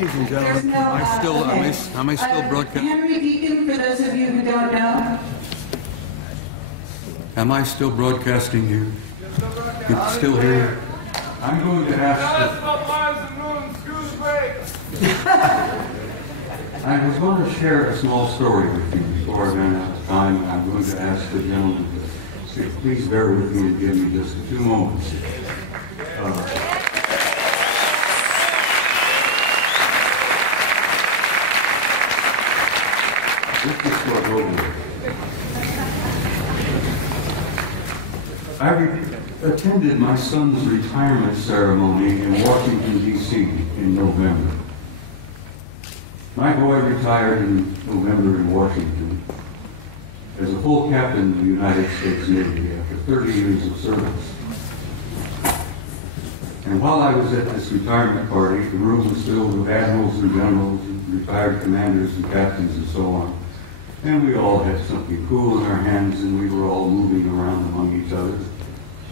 Ladies and gentlemen, am I still broadcasting? Henry Deacon, for those of you who don't know. Am I still broadcasting here? It's still here. I'm going to ask. I was going to share a small story with you before I ran out of time. I'm going to ask the gentleman to please bear with me and give me just a few moments. Let's just start over. I attended my son's retirement ceremony in Washington, D.C. in November. My boy retired in November in Washington as a full captain of the United States Navy after 30 years of service. And while I was at this retirement party, the room was filled with admirals and generals, and retired commanders and captains and so on. And we all had something cool in our hands, and we were all moving around among each other,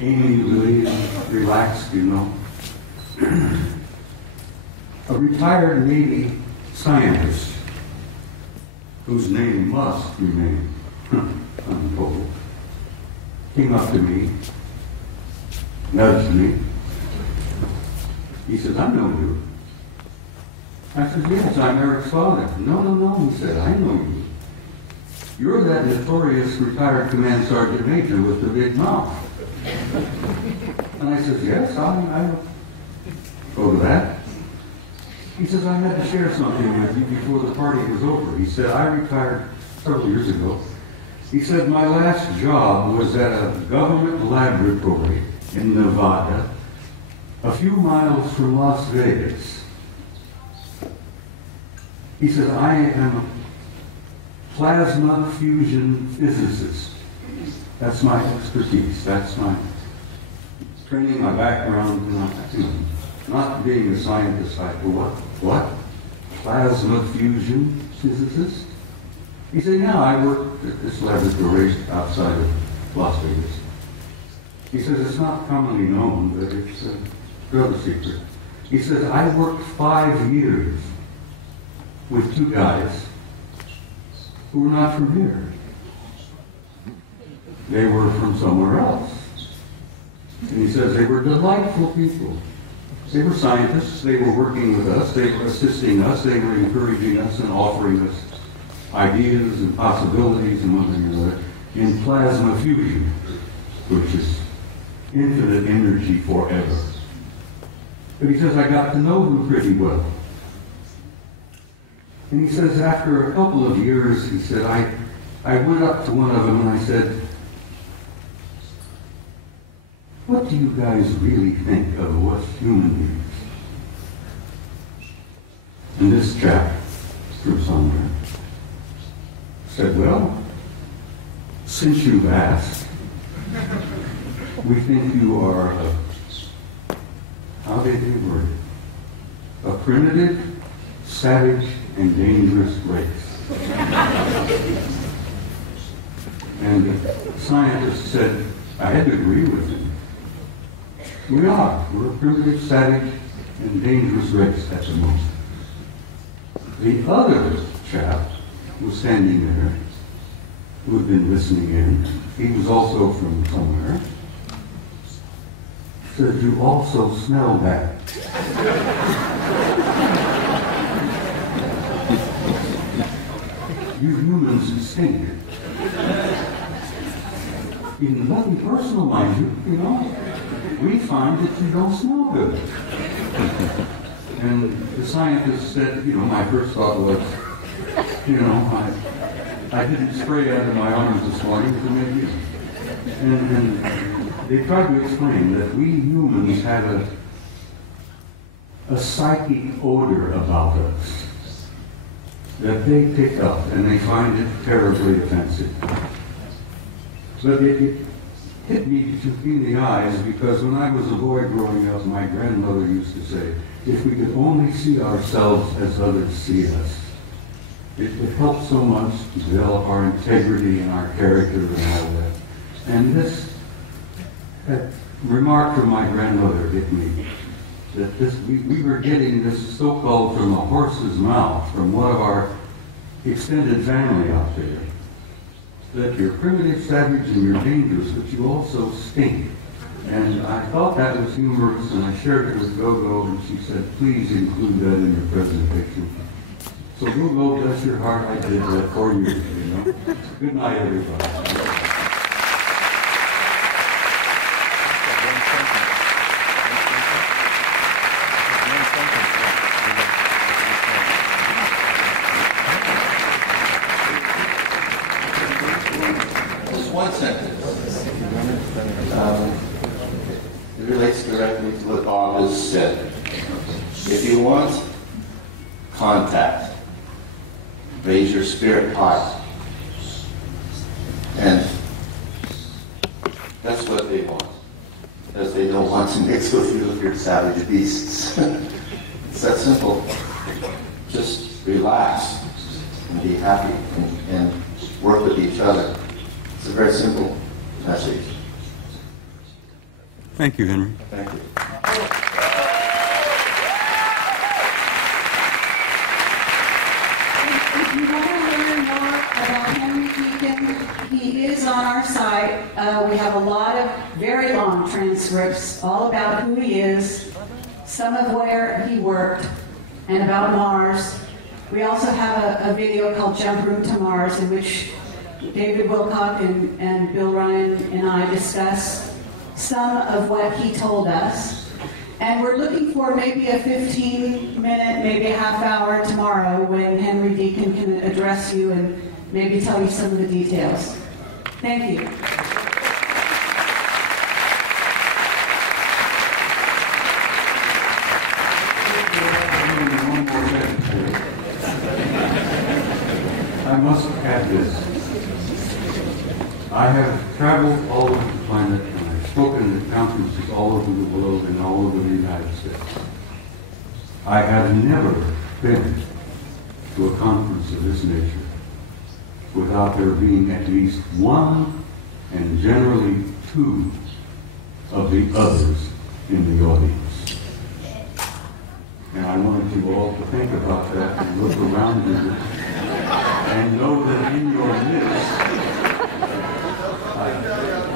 amiably and relaxed, you know. A retired Navy scientist, whose name must remain untold, came up to me, nudged me. He says, "I know you." I said, "Yes, I'm Eric's father." No, he said, "I know you. You're that notorious retired command sergeant major with the big mouth." And I said, "Yes, I go to that." He says, "I had to share something with you before the party was over." He said, "I retired several years ago." He said, "My last job was at a government laboratory in Nevada, a few miles from Las Vegas." He said, "I am a plasma fusion physicist. That's my expertise. That's my training, my background, not being a scientist." I go, What? Plasma fusion physicist? He said, "Yeah, I work at this laboratory outside of Las Vegas." He says, "It's not commonly known, but it's a real secret." He says, "I worked 5 years with 2 guys who were not from here. They were from somewhere else." And he says, "They were delightful people. They were scientists. They were working with us. They were assisting us. They were encouraging us and offering us ideas and possibilities and one thing or another in plasma fusion, which is infinite energy forever." But he says, "I got to know them pretty well." And he says, after a couple of years, he said, I went up to one of them and I said, "What do you guys really think of us human beings?" And this chap, through somewhere, said, "Well, since you've asked, we think you are how did he word it? A primitive, savage, and dangerous race." And the scientist said, I had to agree with him. We are. We're a primitive, savage, and dangerous race at the moment. The other chap was standing there, who had been listening in. He was also from somewhere. Said, "You also smell bad." You humans stink. Nothing personal, mind you know. We find that you don't smell good. And the scientist said, my first thought was, I didn't spray out of my arms this morning to make you. And they tried to explain that we humans have a psychic odor about us that they pick up, and they find it terribly offensive. But it hit me in the eyes because when I was a boy growing up, my grandmother used to say, if we could only see ourselves as others see us, it helped so much to develop our integrity and our character and all that. And this remark from my grandmother hit me that we were getting this so-called from a horse's mouth, from one of our extended family out there, that you're primitive, savage, and you're dangerous, but you also stink. And I thought that was humorous, and I shared it with Gogo, and she said, please include that in your presentation. So Gogo, bless your heart, I did that for you, you know. Good night, everybody. One sentence. It relates directly to what Bob has said. If you want contact, raise your spirit high. And that's what they want. Because they don't want to mix with you if you're savage beasts. It's that simple. Just relax and be happy and work with each other. It's a very simple message. Thank you, Henry. Thank you. If you want to learn more about Henry Deacon, he is on our site. We have a lot of very long transcripts all about who he is, some of where he worked, and about Mars. We also have a video called Jump Room to Mars, in which David Wilcock and Bill Ryan and I discuss some of what he told us. And we're looking for maybe a 15-minute, maybe a half hour tomorrow when Henry Deacon can address you and maybe tell you some of the details. Thank you. I must add this. I have traveled all over the planet and I've spoken at conferences all over the world and all over the United States. I have never been to a conference of this nature without there being at least one and generally two of the others in the audience. And I wanted you all to think about that and look around you and know that in your midst, I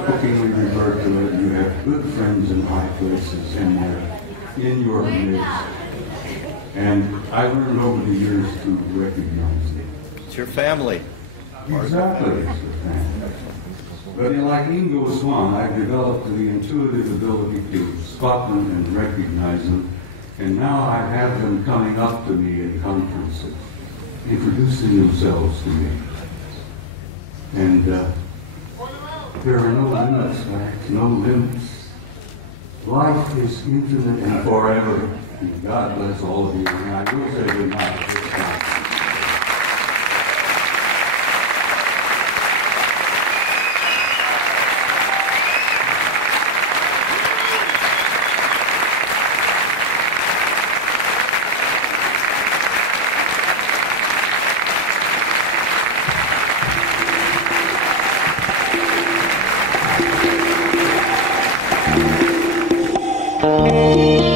jokingly refer to it, you have good friends in high places and they're in your midst. And I learned over the years to recognize it. It's your family. Exactly, it's your family. But like Ingo Swan, I've developed the intuitive ability to spot them and recognize them. And now I have them coming up to me in conferences, introducing themselves to me. And there are no limits, right? No limits. Life is infinite and forever. And God bless all of you. And I will say good night at this time. Thank you.